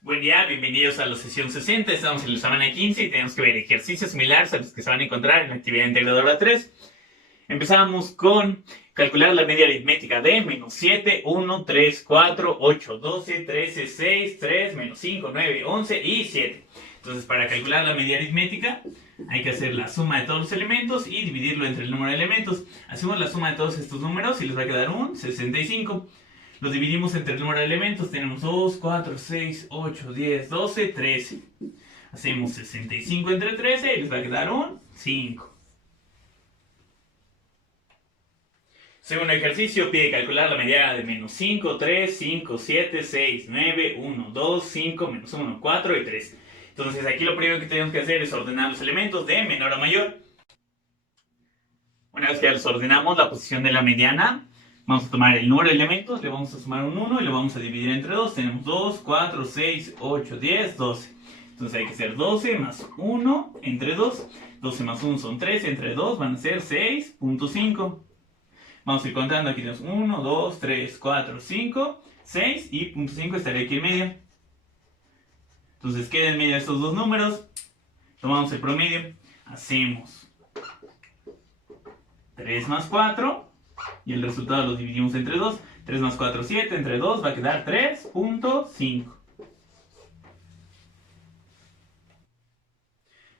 Buen día, bienvenidos a la sesión 60. Estamos en la semana 15 y tenemos que ver ejercicios similares a los que se van a encontrar en la actividad integradora 3. Empezamos con calcular la media aritmética de menos 7, 1, 3, 4, 8, 12, 13, 6, 3, menos 5, 9, 11 y 7. Entonces, para calcular la media aritmética hay que hacer la suma de todos los elementos y dividirlo entre el número de elementos. Hacemos la suma de todos estos números y les va a quedar un 65. Lo dividimos entre el número de elementos. Tenemos 2, 4, 6, 8, 10, 12, 13. Hacemos 65 entre 13 y les va a quedar un 5. Segundo ejercicio pide calcular la mediana de menos 5, 3, 5, 7, 6, 9, 1, 2, 5, menos 1, 4 y 3. Entonces aquí lo primero que tenemos que hacer es ordenar los elementos de menor a mayor. Una vez que ya los ordenamos, la posición de la mediana, vamos a tomar el número de elementos, le vamos a sumar un 1 y lo vamos a dividir entre 2. Tenemos 2, 4, 6, 8, 10, 12. Entonces hay que hacer 12 más 1 entre 2. 12 más 1 son 13, entre 2 van a ser 6.5. Vamos a ir contando, aquí tenemos 1, 2, 3, 4, 5, 6 y punto 5 estaría aquí en medio. Entonces queda en medio de estos dos números, tomamos el promedio, hacemos 3 más 4 y el resultado lo dividimos entre 2. 3 más 4, 7, entre 2 va a quedar 3.5.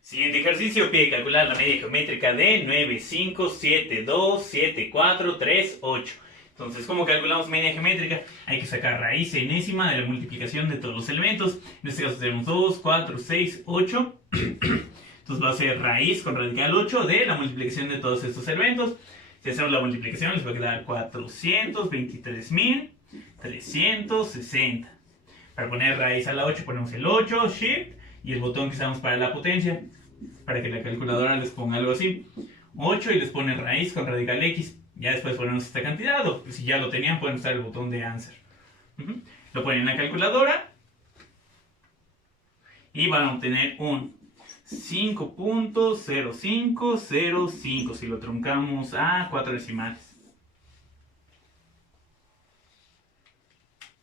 Siguiente ejercicio pide calcular la media geométrica de 9, 5, 7, 2, 7, 4, 3, 8. Entonces, ¿cómo calculamos media geométrica? Hay que sacar raíz enésima de la multiplicación de todos los elementos. En este caso tenemos 2, 4, 6, 8. Entonces va a ser raíz con radical 8 de la multiplicación de todos estos elementos. Si hacemos la multiplicación les va a quedar 423.360. Para poner raíz a la 8 ponemos el 8, Shift y el botón que usamos para la potencia, para que la calculadora les ponga algo así. 8 y les pone raíz con radical X. Ya después ponemos esta cantidad, o si ya lo tenían pueden usar el botón de Answer. Lo ponen en la calculadora y van a obtener un 5.0505 si lo truncamos a 4 decimales.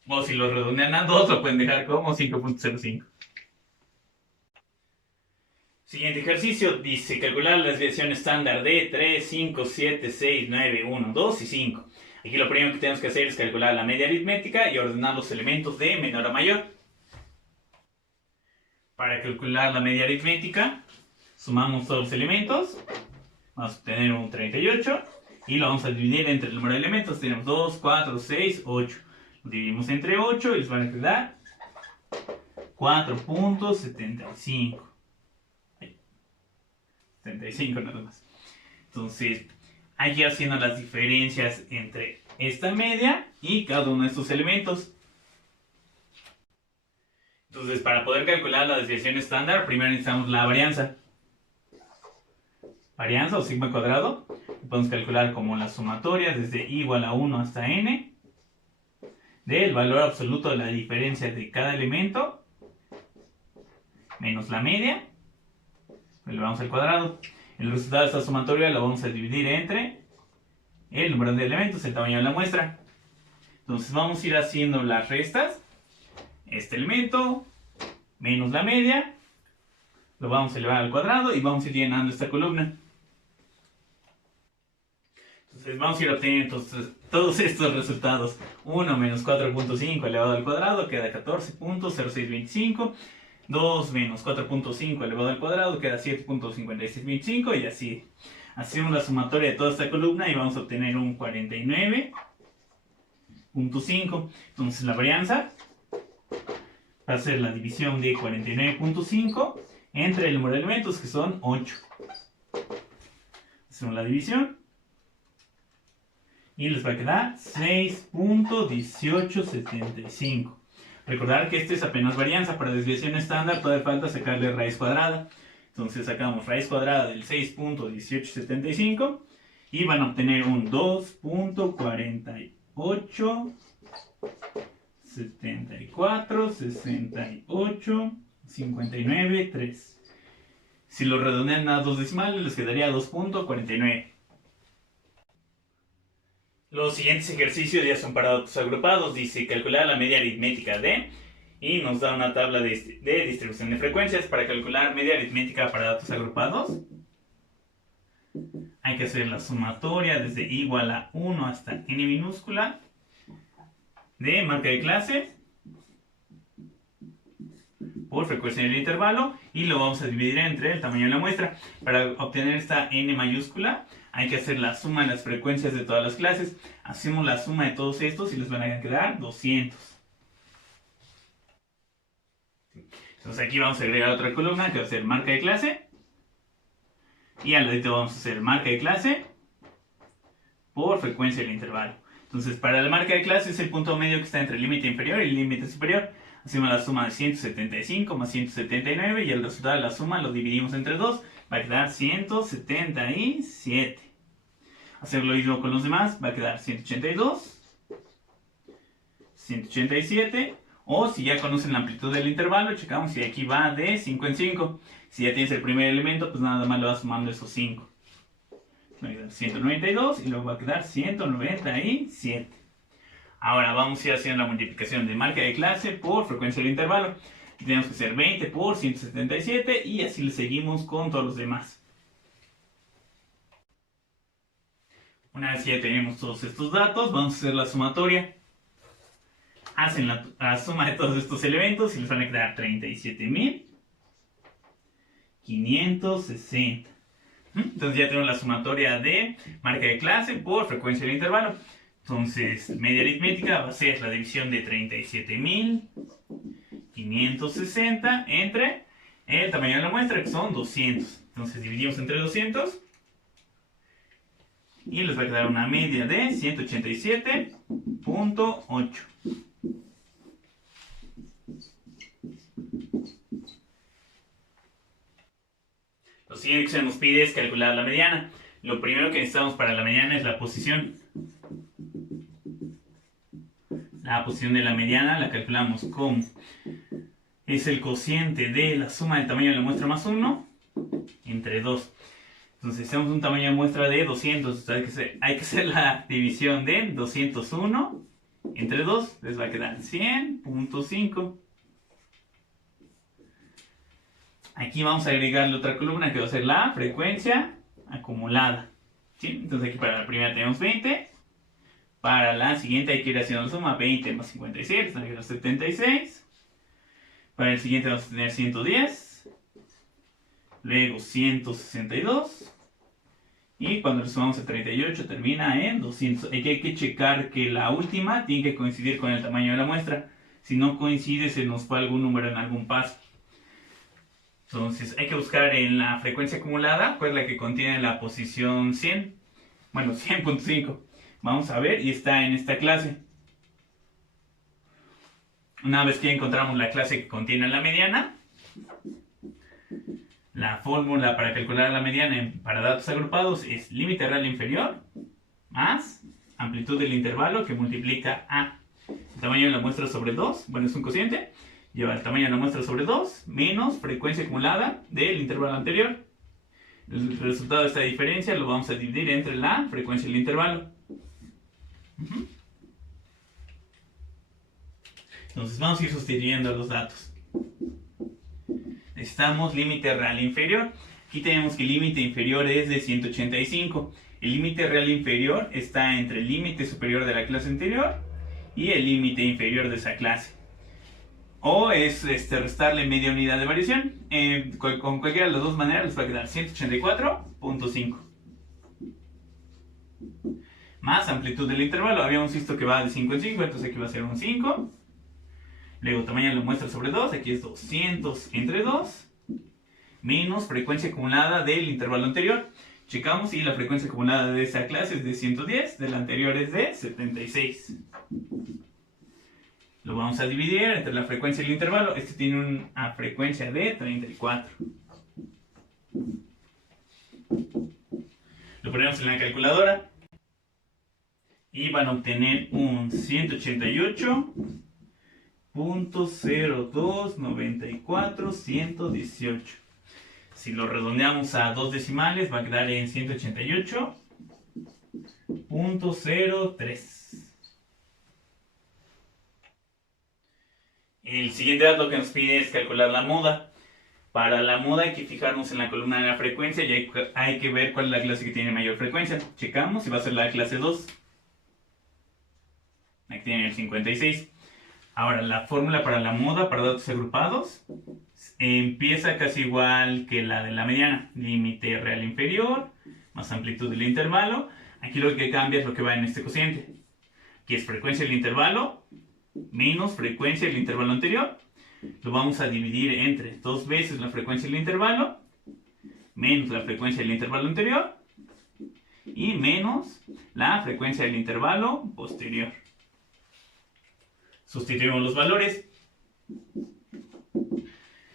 O si lo redondean a 2 lo pueden dejar como 5.05. Siguiente ejercicio dice calcular la desviación estándar de 3, 5, 7, 6, 9, 1, 2 y 5. Aquí lo primero que tenemos que hacer es calcular la media aritmética y ordenar los elementos de menor a mayor. Para calcular la media aritmética, sumamos todos los elementos, vamos a obtener un 38 y lo vamos a dividir entre el número de elementos. Tenemos 2, 4, 6, 8. Lo dividimos entre 8 y les van a quedar 4.75. 75 nada más. Entonces, hay que ir haciendo las diferencias entre esta media y cada uno de estos elementos. Entonces, para poder calcular la desviación estándar, primero necesitamos la varianza. Varianza o sigma cuadrado, lo podemos calcular como la sumatoria desde i igual a 1 hasta n del valor absoluto de la diferencia de cada elemento menos la media, elevamos al cuadrado. El resultado de esta sumatoria lo vamos a dividir entre el número de elementos, el tamaño de la muestra. Entonces vamos a ir haciendo las restas. Este elemento menos la media lo vamos a elevar al cuadrado y vamos a ir llenando esta columna. Entonces vamos a ir obteniendo todos estos resultados. 1 menos 4.5 elevado al cuadrado queda 14.0625. 2 menos 4.5 elevado al cuadrado queda 7.5625 y así. Hacemos la sumatoria de toda esta columna y vamos a obtener un 49.5. Entonces la varianza va a ser la división de 49.5 entre el número de elementos, que son 8. Hacemos la división y les va a quedar 6.1875. Recordar que este es apenas varianza. Para desviación estándar todavía falta sacarle raíz cuadrada. Entonces sacamos raíz cuadrada del 6.1875 y van a obtener un 2.48746859.3. Si lo redondean a dos decimales les quedaría 2.49. Los siguientes ejercicios ya son para datos agrupados. Dice calcular la media aritmética de y nos da una tabla de distribución de frecuencias. Para calcular media aritmética para datos agrupados, hay que hacer la sumatoria desde igual a 1 hasta n minúscula de marca de clase por frecuencia del intervalo y lo vamos a dividir entre el tamaño de la muestra. Para obtener esta n mayúscula hay que hacer la suma de las frecuencias de todas las clases. Hacemos la suma de todos estos y les van a quedar 200. Entonces aquí vamos a agregar otra columna que va a ser marca de clase. Y al ladito vamos a hacer marca de clase por frecuencia del intervalo. Entonces para la marca de clase es el punto medio que está entre el límite inferior y el límite superior. Hacemos la suma de 175 más 179 y el resultado de la suma lo dividimos entre 2. Va a quedar 177. Hacer lo mismo con los demás, va a quedar 182, 187. O si ya conocen la amplitud del intervalo, checamos si aquí va de 5 en 5. Si ya tienes el primer elemento, pues nada más le vas sumando esos 5. Va a quedar 192 y luego va a quedar 197. Ahora vamos a ir haciendo la multiplicación de marca de clase por frecuencia del intervalo. Aquí tenemos que hacer 20 por 177 y así le seguimos con todos los demás. Una vez que ya tenemos todos estos datos, vamos a hacer la sumatoria. Hacen la suma de todos estos elementos y les van a quedar 37.560. Entonces ya tenemos la sumatoria de marca de clase por frecuencia del intervalo. Entonces, media aritmética va a ser la división de 37.560 entre el tamaño de la muestra, que son 200. Entonces dividimos entre 200 y les va a quedar una media de 187.8. Lo siguiente que se nos pide es calcular la mediana. Lo primero que necesitamos para la mediana es la posición. La posición de la mediana la calculamos como es el cociente de la suma del tamaño de la muestra más 1 entre 2. Entonces, si tenemos un tamaño de muestra de 200, hay que hacer la división de 201 entre 2, les va a quedar 100.5. Aquí vamos a agregarle otra columna que va a ser la frecuencia acumulada. ¿Sí? Entonces aquí para la primera tenemos 20. Para la siguiente hay que ir haciendo la suma. 20 más 56, va a quedar 76. Para el siguiente vamos a tener 110. Luego 162. Y cuando le sumamos a 38 termina en 200. Aquí hay que checar que la última tiene que coincidir con el tamaño de la muestra. Si no coincide, se nos fue algún número en algún paso. Entonces hay que buscar en la frecuencia acumulada, pues la que contiene la posición 100. Bueno, 100.5. Vamos a ver, y está en esta clase. Una vez que encontramos la clase que contiene la mediana, la fórmula para calcular la mediana para datos agrupados es límite real inferior más amplitud del intervalo que multiplica a el tamaño de la muestra sobre 2, bueno, es un cociente, lleva el tamaño de la muestra sobre 2 menos frecuencia acumulada del intervalo anterior. El resultado de esta diferencia lo vamos a dividir entre la frecuencia del intervalo. Entonces vamos a ir sustituyendo los datos. Necesitamos límite real inferior. Aquí tenemos que el límite inferior es de 185. El límite real inferior está entre el límite superior de la clase anterior y el límite inferior de esa clase. O es restarle media unidad de variación. Con cualquiera de las dos maneras les va a quedar 184.5. Más amplitud del intervalo. Habíamos visto que va de 5 en 5, entonces aquí va a ser un 5. Luego tamaño de la muestra sobre 2, aquí es 200 entre 2. Menos frecuencia acumulada del intervalo anterior. Checamos y la frecuencia acumulada de esa clase es de 110, de la anterior es de 76. Lo vamos a dividir entre la frecuencia y el intervalo. Este tiene una frecuencia de 34. Lo ponemos en la calculadora. Y van a obtener un 188.0294.118. Si lo redondeamos a dos decimales, va a quedar en 188.03. El siguiente dato que nos pide es calcular la moda. Para la moda hay que fijarnos en la columna de la frecuencia y hay que ver cuál es la clase que tiene mayor frecuencia. Checamos y va a ser la clase 2. Aquí tiene el 56. Ahora, la fórmula para la moda, para datos agrupados, empieza casi igual que la de la mediana. Límite real inferior, más amplitud del intervalo. Aquí lo que cambia es lo que va en este cociente, que es frecuencia del intervalo menos frecuencia del intervalo anterior. Lo vamos a dividir entre 2 veces la frecuencia del intervalo menos la frecuencia del intervalo anterior y menos la frecuencia del intervalo posterior. Sustituimos los valores.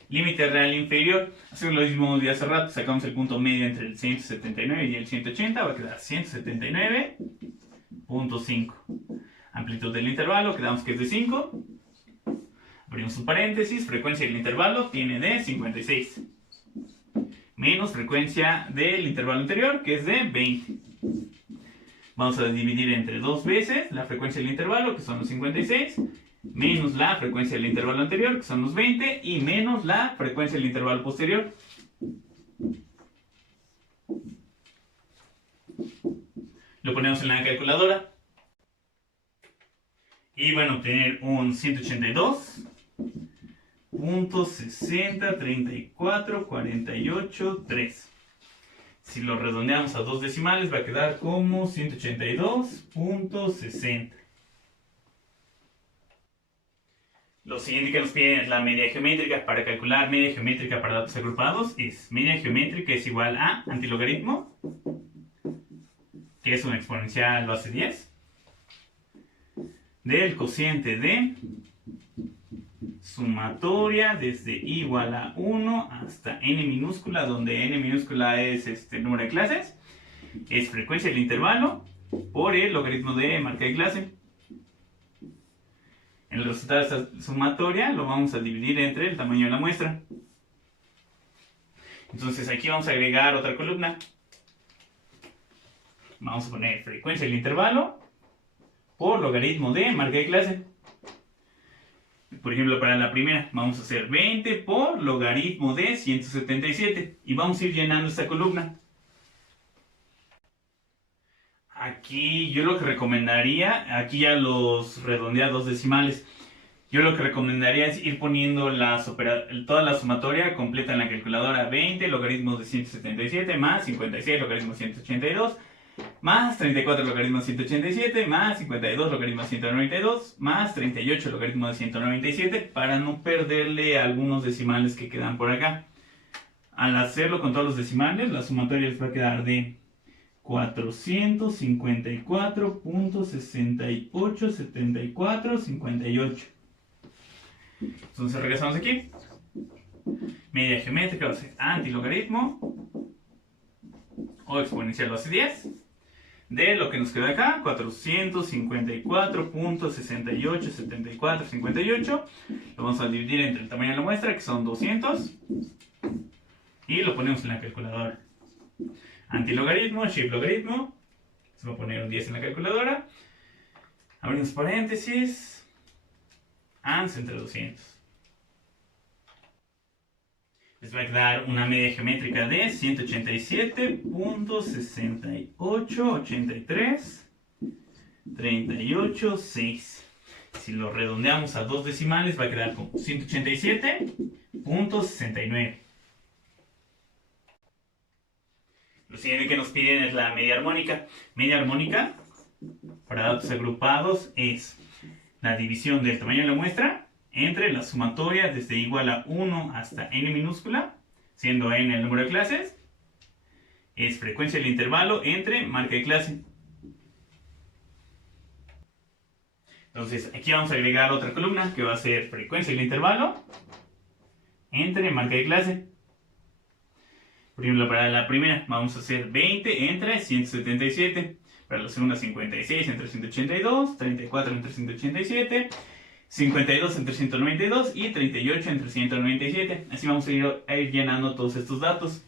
Límite real inferior. Hacemos lo mismo de hace rato. Sacamos el punto medio entre el 179 y el 180. Va a quedar 179.5. Amplitud del intervalo. Quedamos que es de 5. Abrimos un paréntesis. Frecuencia del intervalo tiene de 56. Menos frecuencia del intervalo anterior, que es de 20. Vamos a dividir entre 2 veces la frecuencia del intervalo, que son los 56, menos la frecuencia del intervalo anterior, que son los 20, y menos la frecuencia del intervalo posterior. Lo ponemos en la calculadora. Y van a obtener un 182.603448.3. Si lo redondeamos a 2 decimales va a quedar como 182.60. Lo siguiente que nos piden es la media geométrica. Para calcular media geométrica para datos agrupados es media geométrica es igual a antilogaritmo, que es una exponencial base 10, del cociente de sumatoria desde igual a 1 hasta n minúscula, donde n minúscula es el número de clases, es frecuencia del intervalo por el logaritmo de marca de clase. El resultado de esta sumatoria lo vamos a dividir entre el tamaño de la muestra. Entonces aquí vamos a agregar otra columna. Vamos a poner frecuencia del intervalo por logaritmo de marca de clase. Por ejemplo, para la primera vamos a hacer 20 por logaritmo de 177 y vamos a ir llenando esta columna. Aquí yo lo que recomendaría, aquí ya los redondeé a 2 decimales. Yo lo que recomendaría es ir poniendo toda la sumatoria completa en la calculadora. 20 logaritmos de 177 más 56 logaritmos de 182 más 34 logaritmos de 187 más 52 logaritmos de 192 más 38 logaritmos de 197, para no perderle algunos decimales que quedan por acá. Al hacerlo con todos los decimales, la sumatoria les va a quedar de 454.6874.58. Entonces regresamos aquí. Media geométrica va a ser antilogaritmo o exponencial base 10 de lo que nos queda acá, 454.6874.58. Lo vamos a dividir entre el tamaño de la muestra, que son 200, y lo ponemos en la calculadora. Antilogaritmo, shift logaritmo, se va a poner un 10 en la calculadora, abrimos paréntesis, ans entre 200. Les va a quedar una media geométrica de 187.6883.38.6. Si lo redondeamos a 2 decimales va a quedar como 187.69. Lo siguiente que nos piden es la media armónica. Media armónica para datos agrupados es la división del tamaño de la muestra entre la sumatoria desde igual a 1 hasta n minúscula, siendo n el número de clases, es frecuencia del intervalo entre marca de clase. Entonces aquí vamos a agregar otra columna que va a ser frecuencia del intervalo entre marca de clase. Por ejemplo, para la primera vamos a hacer 20 entre 177, para la segunda 56 entre 182, 34 entre 187, 52 entre 192 y 38 entre 197. Así vamos a ir llenando todos estos datos.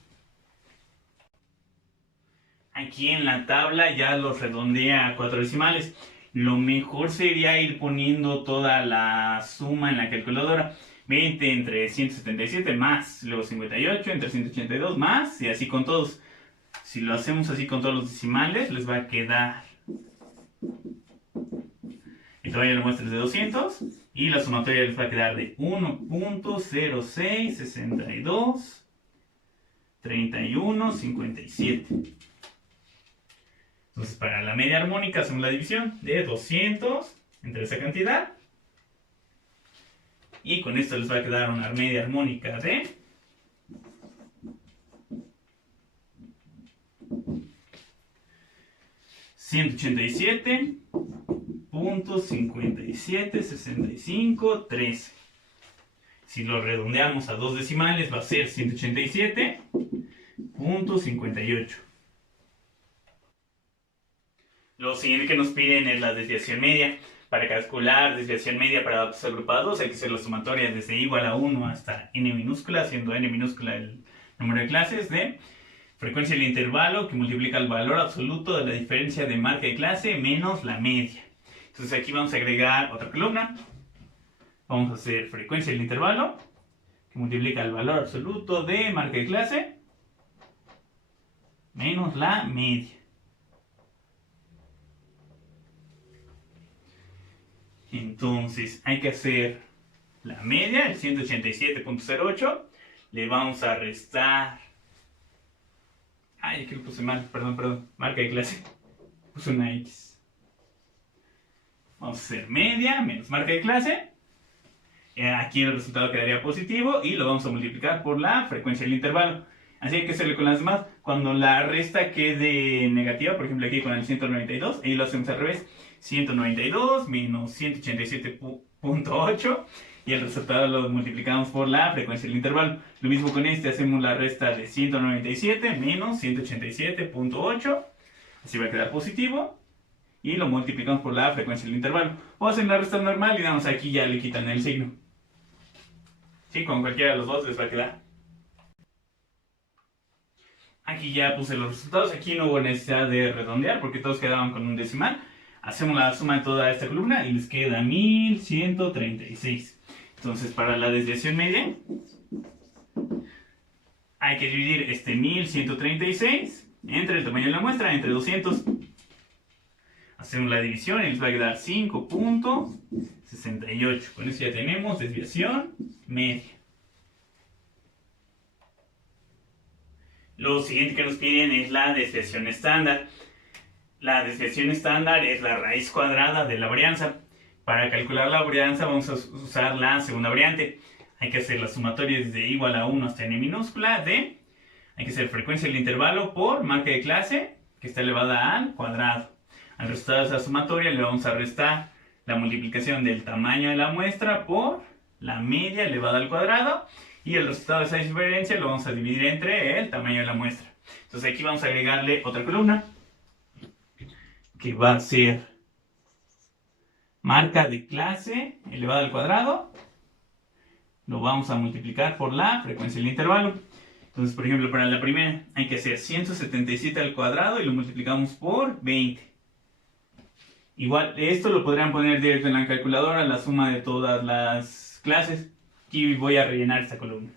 Aquí en la tabla ya los redondeé a 4 decimales. lo mejor sería ir poniendo toda la suma en la calculadora. 20 entre 177 más, luego 58 entre 182 más, y así con todos. Si lo hacemos así con todos los decimales, les va a quedar el tamaño de la muestra es de 200 y la sumatoria les va a quedar de 1.06623157. Entonces, para la media armónica hacemos la división de 200 entre esa cantidad. Y con esto les va a quedar una media armónica de 187.576513. Si lo redondeamos a dos decimales va a ser 187.58. Lo siguiente que nos piden es la desviación media. Para calcular desviación media para datos agrupados hay que hacer la sumatoria desde igual a 1 hasta n minúscula, siendo n minúscula el número de clases de frecuencia del intervalo que multiplica el valor absoluto de la diferencia de marca de clase menos la media. Entonces aquí vamos a agregar otra columna. Vamos a hacer frecuencia del intervalo que multiplica el valor absoluto de marca de clase menos la media. Entonces hay que hacer la media, el 187.08. Le vamos a restar... Ay, que lo puse mal, perdón. Marca de clase. Puse una X. Vamos a hacer media menos marca de clase. Aquí el resultado quedaría positivo y lo vamos a multiplicar por la frecuencia del intervalo. Así hay que hacerle con las demás. Cuando la resta quede negativa, por ejemplo aquí con el 192, ahí lo hacemos al revés. 192 menos 187.8 y el resultado lo multiplicamos por la frecuencia del intervalo. Lo mismo con este, hacemos la resta de 197 menos 187.8, así va a quedar positivo y lo multiplicamos por la frecuencia del intervalo. O hacen la resta normal y damos aquí ya le quitan el signo. Sí, con cualquiera de los dos les va a quedar. Aquí ya puse los resultados, aquí no hubo necesidad de redondear porque todos quedaban con un decimal. Hacemos la suma de toda esta columna y les queda 1136. Entonces, para la desviación media, hay que dividir este 1136 entre el tamaño de la muestra, entre 200. Hacemos la división y les va a quedar 5.68. Con eso ya tenemos desviación media. Lo siguiente que nos piden es la desviación estándar. La desviación estándar es la raíz cuadrada de la varianza. Para calcular la varianza vamos a usar la segunda variante. Hay que hacer la sumatoria desde igual a 1 hasta n minúscula de... Hay que hacer frecuencia del intervalo por marca de clase, que está elevada al cuadrado. Al resultado de esa sumatoria le vamos a restar la multiplicación del tamaño de la muestra por la media elevada al cuadrado. Y el resultado de esa diferencia lo vamos a dividir entre el tamaño de la muestra. Entonces aquí vamos a agregarle otra columna, que va a ser marca de clase elevada al cuadrado. Lo vamos a multiplicar por la frecuencia del intervalo. Entonces, por ejemplo, para la primera hay que hacer 177 al cuadrado y lo multiplicamos por 20. Igual, esto lo podrían poner directo en la calculadora, la suma de todas las clases. Aquí voy a rellenar esta columna.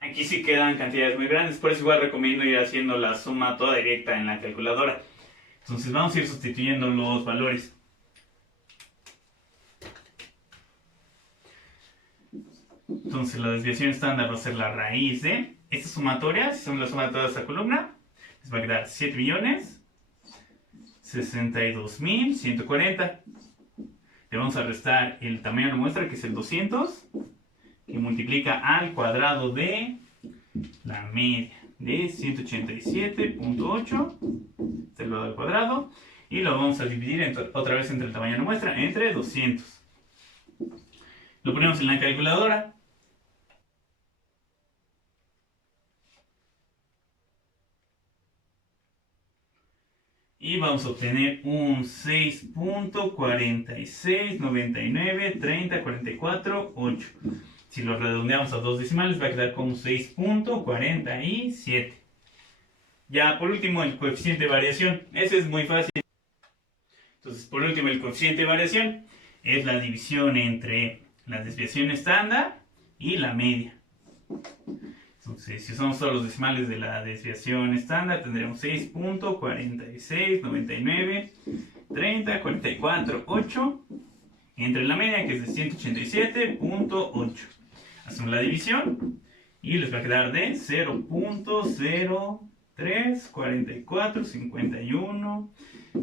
Aquí sí quedan cantidades muy grandes, por eso igual recomiendo ir haciendo la suma toda directa en la calculadora. Entonces vamos a ir sustituyendo los valores. Entonces la desviación estándar va a ser la raíz de esta sumatoria, si son la suma de toda esta columna, les va a quedar 7.062.140. Le vamos a restar el tamaño de la muestra, que es el 200, que multiplica al cuadrado de la media de 187.8, este lo al cuadrado, y lo vamos a dividir otra vez entre el tamaño de la muestra, entre 200. Lo ponemos en la calculadora. Y vamos a obtener un 6.46993044.8. Si lo redondeamos a dos decimales va a quedar como 6.47. Ya por último el coeficiente de variación. Ese es muy fácil. Entonces por último el coeficiente de variación es la división entre la desviación estándar y la media. Entonces si usamos todos los decimales de la desviación estándar tendremos 6.4699 30 44 8 entre la media, que es de 187.8. Hacemos la división y les va a quedar de 0.03 44 51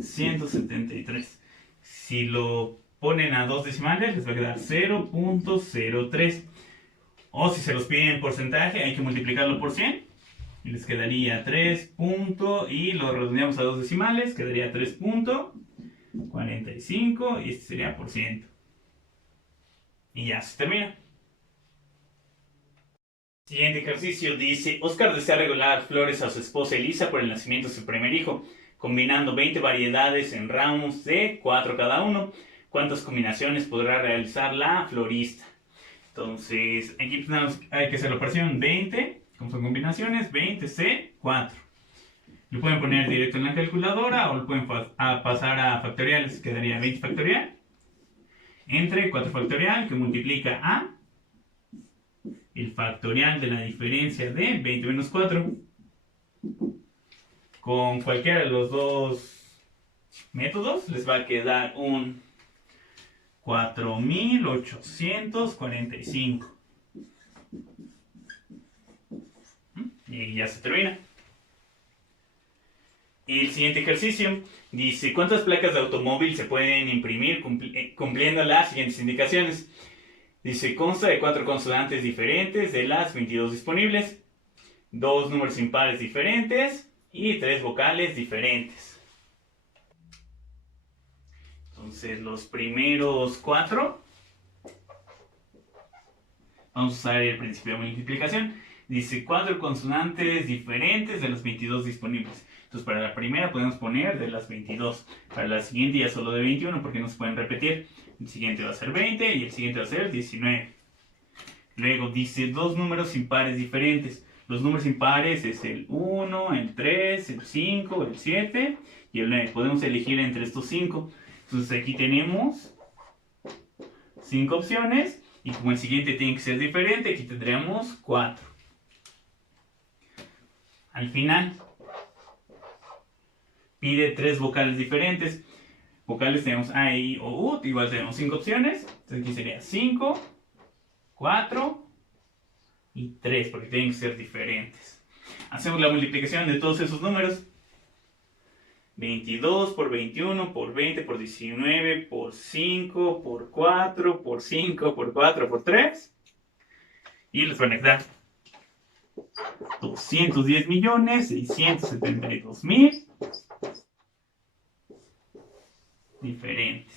173. Si lo ponen a dos decimales les va a quedar 0.03. O si se los piden en porcentaje hay que multiplicarlo por 100 y les quedaría 3. Y lo redondeamos a dos decimales, quedaría 3.45 y este sería por ciento. Y ya se termina. Siguiente ejercicio dice: Oscar desea regalar flores a su esposa Elisa por el nacimiento de su primer hijo, combinando 20 variedades en ramos de 4 cada uno. ¿Cuántas combinaciones podrá realizar la florista? Entonces, aquí hay que hacer la operación 20, como son combinaciones, 20C, 4. Lo pueden poner directo en la calculadora o lo pueden pasar a factoriales. Quedaría 20 factorial entre 4 factorial, que multiplica a el factorial de la diferencia de 20 menos 4. Con cualquiera de los dos métodos les va a quedar un 4.845. Y ya se termina. El siguiente ejercicio dice: ¿cuántas placas de automóvil se pueden imprimir cumpliendo las siguientes indicaciones? Dice: consta de 4 consonantes diferentes de las 22 disponibles, 2 números impares diferentes y 3 vocales diferentes. Entonces los primeros 4 vamos a usar el principio de multiplicación. Dice 4 consonantes diferentes de las 22 disponibles. Entonces para la primera podemos poner de las 22. Para la siguiente ya solo de 21 porque no se pueden repetir. El siguiente va a ser 20 y el siguiente va a ser 19. Luego dice 2 números impares diferentes. Los números impares es el 1, el 3, el 5, el 7 y el 9. Podemos elegir entre estos 5. Entonces aquí tenemos 5 opciones y como el siguiente tiene que ser diferente, aquí tendríamos 4. Al final pide 3 vocales diferentes. Vocales tenemos A, I o U, igual tenemos 5 opciones. Entonces aquí sería 5, 4 y 3 porque tienen que ser diferentes. Hacemos la multiplicación de todos esos números. 22 por 21 por 20 por 19 por 5 por 4 por 5 por 4 por 3 y les van a dar 210.672.000 diferentes.